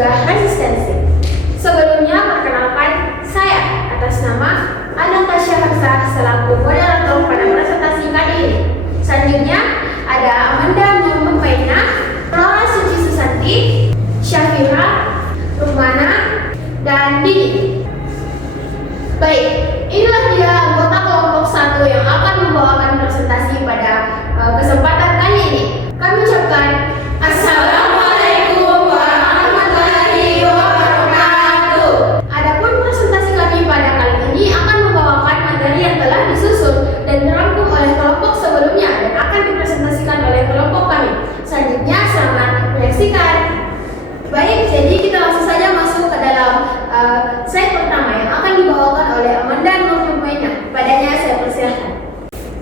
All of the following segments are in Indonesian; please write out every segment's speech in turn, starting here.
mencegah resistensi. Sebelumnya, perkenalkan saya atas nama Anastasia Hamzah selaku moderator pada presentasi kali ini. Selanjutnya ada Amanda Nurmupaina, Flora Suci Susanti, Syafira, Rumana, dan Didi. Baik, inilah dia anggota kelompok 1 yang akan membawakan presentasi pada kesempatan kali ini. Kami ucapkan Assalamualaikum warahmatullahi wabarakatuh. Adapun presentasi kami pada kali ini akan membawakan materi yang telah disusun dan dirangkum oleh kelompok sebelumnya dan akan dipresentasikan oleh kelompok kami. Selanjutnya, selamat menyaksikan. Baik, jadi kita langsung saja masuk ke dalam slide pertama yang akan dibawakan oleh Amanda Nurmupaina. Padanya saya persilahkan.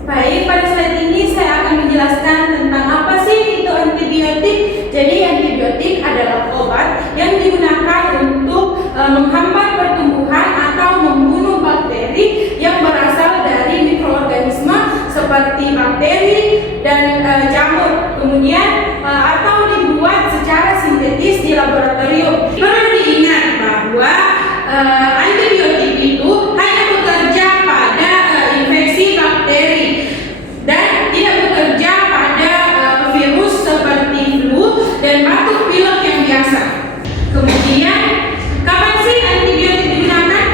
Baik, pada slide ini saya akan menjelaskan tentang apa sih itu antibiotik. Jadi antibiotik adalah obat yang digunakan untuk menghambat pertumbuhan atau membunuh bakteri yang berasal dari mikroorganisme seperti bakteri dan jamur. Kemudian atau dibuat secara sintetis di laboratorium. Perlu diingat bahwa antibiotik itu hanya bekerja pada infeksi bakteri dan tidak bekerja pada virus seperti flu dan batuk pilek yang biasa. Kemudian, kapan sih antibiotik digunakan?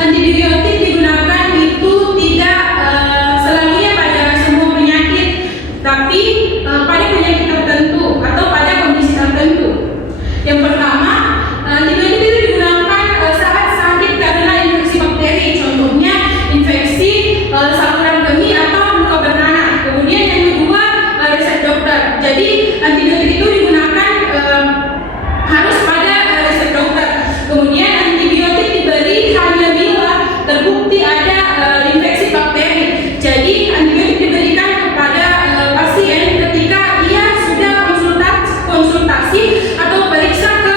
Antibiotik digunakan itu tidak selalunya pada semua penyakit, tapi pada penyakit tertentu atau pada kondisi tertentu. Yang pertama, antibiotik itu digunakan saat sakit karena infeksi bakteri, contohnya infeksi saluran kemih atau luka bernanah. Kemudian yang kedua, resep dokter. Jadi antibiotik itu digunakan harus pada resep dokter. Kemudian antibiotik diberi hanya bila terbukti ada infeksi bakteri. Jadi antibiotik diberikan kepada pasien ketika ia sudah konsultasi atau periksa ke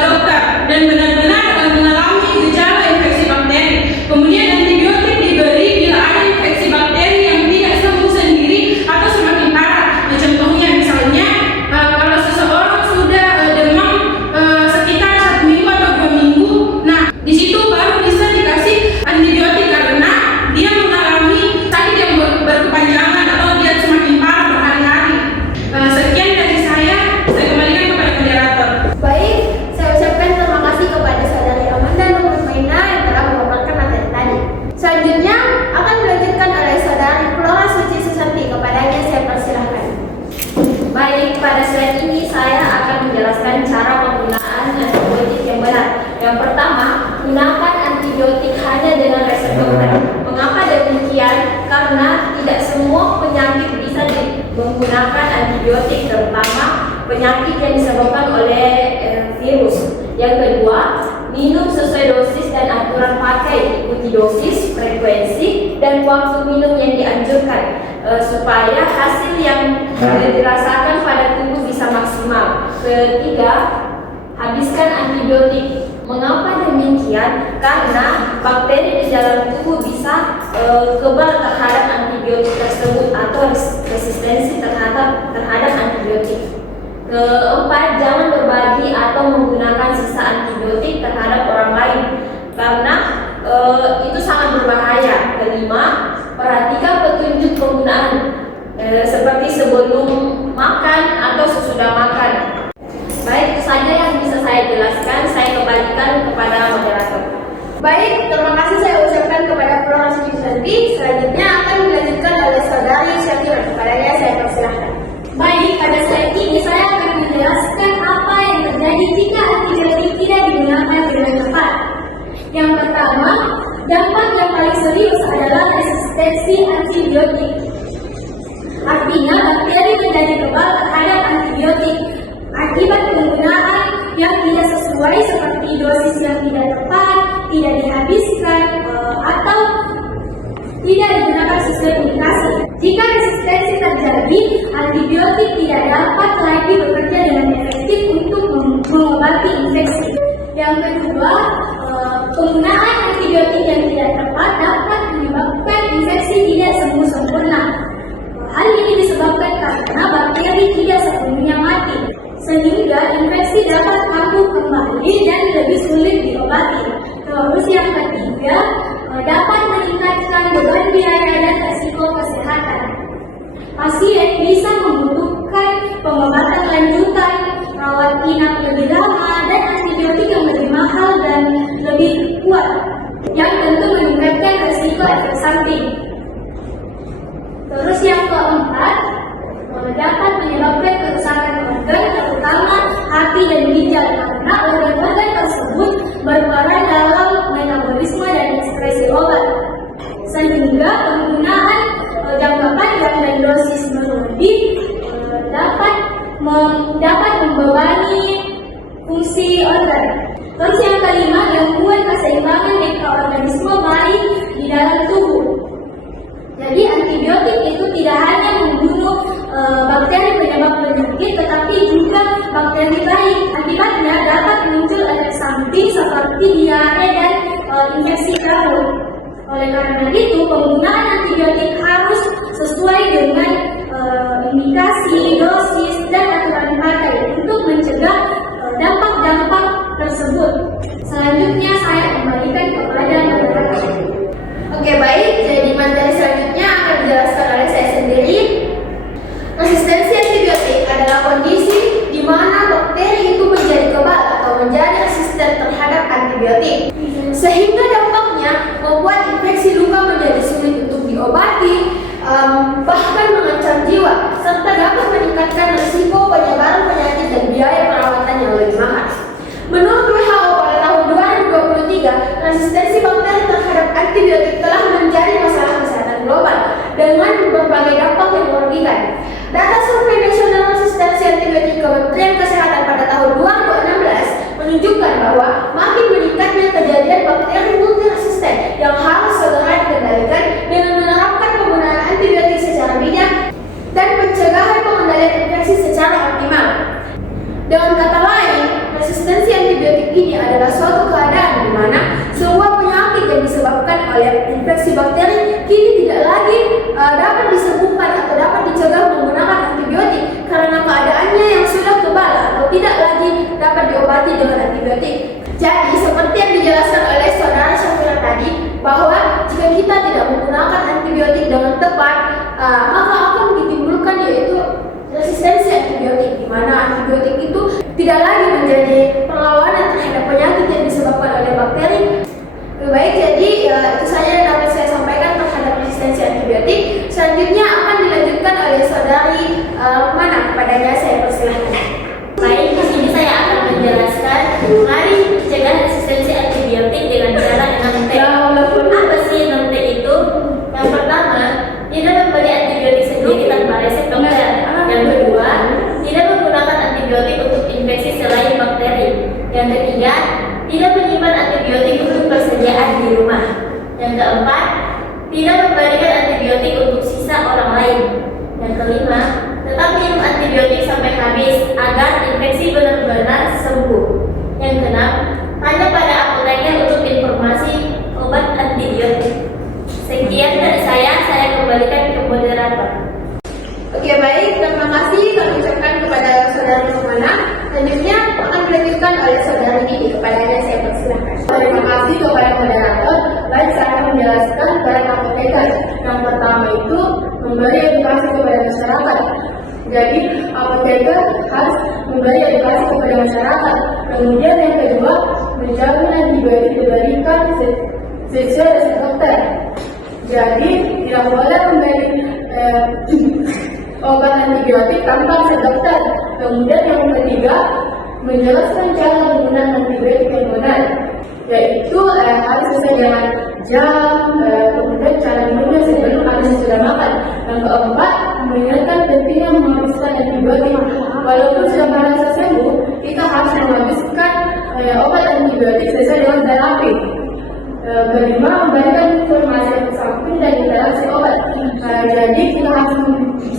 dokter dan benar-benar mengalami gejala infeksi bakteri. Kemudian antibiotik diberi bila ada infeksi bakteri yang tidak sembuh sendiri atau semakin parah. Nah, contohnya misalnya kalau seseorang sudah demam sekitar 1 minggu atau 2 minggu, nah di situ baru bisa dikasih antibiotik karena dia mengalami sakit yang berkepanjangan atau dia semakin parah berhari-hari. Sekian dari saya kembalikan kepada moderator. Baik, saya ucapkan terima kasih kepada saudari Amanda Nurmupaina yang telah memaparkan materi tadi. Selanjutnya akan dilanjutkan oleh saudari Flora Suci Susanti. Kepadanya saya persilahkan. Baik, pada slide ini saya akan menjelaskan cara penggunaan antibiotik yang benar. Yang pertama, gunakan antibiotik hanya dengan resep dokter. Mengapa demikian? Karena tidak semua penyakit bisa menggunakan antibiotik, terutama penyakit yang disebabkan oleh virus. Yang kedua, minum sesuai dosis dan aturan pakai, ikuti dosis, frekuensi, dan waktu minum yang dianjurkan supaya hasil yang dirasakan pada tubuh bisa maksimal. Ketiga, habiskan antibiotik. Mengapa demikian? Karena bakteri di dalam tubuh bisa kebal terhadap antibiotik tersebut atau resistensi terhadap antibiotik. Keempat, jangan berbagi atau menggunakan sisa antibiotik terhadap orang lain karena itu sangat berbahaya. Kelima, perhatikan petunjuk penggunaan seperti sebelum makan atau sesudah makan. Baik, itu saja yang bisa saya jelaskan. Saya kembalikan kepada moderator. Baik, terima kasih saya ucapkan kepada Flora Suci Susanti. Selanjutnya akan dilanjutkan oleh saudari Syafira. Kepadanya saya persilahkan. Baik, pada slide ini saya akan menjelaskan apa yang terjadi jika antibiotik tidak digunakan dengan tepat. Yang pertama, dampak yang paling serius adalah resistensi antibiotik. Artinya, bakteri menjadi kebal terhadap antibiotik akibat penggunaan yang tidak sesuai seperti dosis yang tidak tepat, tidak dihabiskan, atau tidak digunakan sesuai indikasi. Jika resistensi terjadi, antibiotik tidak dapat lagi bekerja dengan efektif untuk mengobati infeksi. Yang kedua, penggunaan antibiotik yang tidak tepat dapat menyebabkan infeksi tidak sembuh sempurna. Hal ini disebabkan karena bakteri tidak sepenuhnya mati. sehingga infeksi dapat kambuh kembali dan lebih sulit diobati. Terus yang ketiga, dapat meningkatkan beban biaya dan resiko kesehatan. Pasien bisa membutuhkan pengobatan lanjutan, rawat inap lebih lama, dan antibiotik yang lebih mahal dan lebih kuat, yang tentu meningkatkan resiko efek samping. Terus yang keempat, dapat menyebabkan kerusakan organ, terutama hati dan ginjal, karena organ-organ tersebut berperan dalam metabolisme dan ekskresi obat, sehingga penggunaan jangka panjang dan dosis berlebih dapat membebani fungsi organ. Terus yang kelima, gangguan keseimbangan mikroorganisme baik di dalam tubuh. Jadi antibiotik itu tidak hanya membunuh bakteri penyebab penyakit, tetapi juga bakteri baik. Akibatnya dapat muncul efek samping seperti diare dan infeksi perut. Oleh karena itu, penggunaan antibiotik harus sesuai dengan indikasi, dosis, dan aturan pakai untuk mencegah dampak-dampak tersebut. Selanjutnya saya kembalikan kepada moderator. Oke, baik. Jadi materi selanjutnya akan dijelaskan oleh saya sendiri. Resistensi antibiotik adalah kondisi di mana bakteri itu menjadi kebal atau menjadi resisten terhadap antibiotik, sehingga dampaknya membuat infeksi luka menjadi sulit untuk diobati, bahkan mengancam jiwa, serta dapat meningkatkan risiko penyebaran penyakit dan biaya perawatan yang lebih mahal. Menurut WHO pada tahun 2023, resistensi bakteri terhadap antibiotik telah menjadi masalah kesehatan global dengan berbagai dampak yang merugikan. Data Survei Nasional Resistensi Antibiotik Kementerian Kesehatan pada tahun 2016 menunjukkan bahwa makin meningkatnya kejadian bakteri multiresisten yang harus segera dikendalikan dengan menerapkan penggunaan antibiotik secara bijak dan pencegahan pengendalian infeksi secara optimal. Dengan kata lain, resistensi antibiotik ini adalah suatu keadaan di mana sebuah penyakit yang disebabkan oleh infeksi bakteri kini tidak lagi dapat disembuhkan atau dapat dicegah menggunakan antibiotik karena keadaannya yang sudah kebal atau tidak lagi dapat diobati dengan antibiotik. Jadi, seperti yang dijelaskan oleh saudara Syafira tadi, bahwa jika kita tidak menggunakan antibiotik dengan tepat, maka akan ditimbulkan yaitu resistensi antibiotik, di mana antibiotik itu tidak lagi menjadi perlawanan terhadap penyakit yang disebabkan oleh bakteri. Baik, jadi itu saja yang dapat saya sampaikan terhadap resistensi antibiotik. Selanjutnya akan dilanjutkan oleh saudari mana kepadanya saya persilahkan. Baik, di sini saya akan menjelaskan mari mencegah resistensi antibiotik dengan cara 6T. Apa sih 6T itu? Yang pertama, tidak membeli antibiotik sendiri tanpa resep dokter. Yang kedua, tidak menggunakan antibiotik untuk infeksi selain bakteri. Yang ketiga, tidak menyimpan antibiotik untuk persediaan di rumah. Yang keempat, tidak memberikan antibiotik untuk sisa orang lain. Yang kelima, tetap minum antibiotik sampai habis agar infeksi benar-benar sembuh. Yang keenam, tanya pada apoteker untuk informasi obat antibiotik. Sekian dari saya kembalikan ke moderator. Oke, baik, terima kasih kami ucapkan kepada saudari Romana. Selanjutnya akan dilanjutkan oleh saudari Didi. Kepadanya saya persilahkan. Terima kasih kepada moderator. Baik, saya akan menjelaskan peran apoteker. Yang pertama itu memberi edukasi kepada masyarakat. Jadi apoteker harus memberi edukasi kepada masyarakat. Kemudian yang kedua, menjamin antibiotik diberikan sesuai resep dokter. Jadi tidak boleh memberi obat antibiotik tanpa resep dokter. Kemudian yang ketiga, menjelaskan cara menggunakan antibiotik yang benar, yaitu harus sesuai dengan jam, kemudian cara minumnya sebelum atau sesudah makan. Yang keempat, mengingatkan pentingnya menghabiskan antibiotik. Walaupun sudah merasa sembuh, kita harus menghabiskan obat antibiotik sesuai dengan terapi. Kelima, memberikan informasi yang samping dan interaksi obat. Jadi kita harus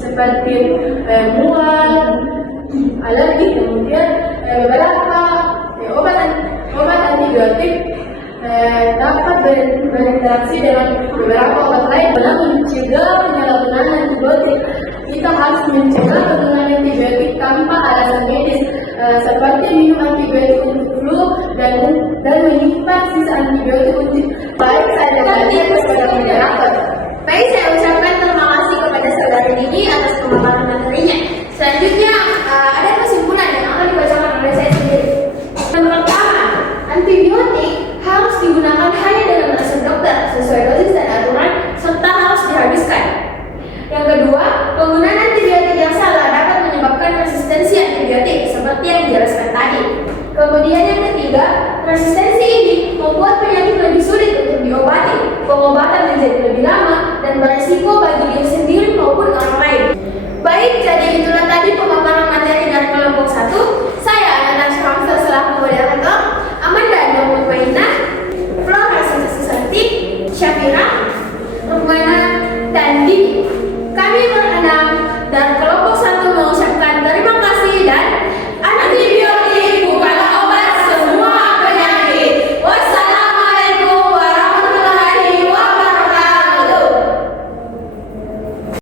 seperti mual, alergi, kemudian beberapa obat antibiotik dapat berinteraksi dengan beberapa obat lain dalam mencegah penyalahgunaan antibiotik. Kita harus mencegah penggunaan antibiotik tanpa alasan medis. seperti minum antibiotik untuk flu dan menyimpan sisa antibiotik untuk baik saya ganti kepada moderator. Baik, saya ucapkan terima kasih kepada saudara Dini atas pemaparan materinya. Selanjutnya ada kesimpulan yang akan dibacakan oleh saya sendiri. Yang pertama, antibiotik harus digunakan hanya dengan resep dokter sesuai dosis dan aturan serta harus dihabiskan. Yang kedua, penggunaan antibiotik yang salah dapat menyebabkan resistensi antibiotik seperti yang dijelaskan tadi. Kemudian yang ketiga, resistensi ini membuat penyakit lebih sulit untuk diobati, pengobatan menjadi lebih lama dan beresiko bagi diri sendiri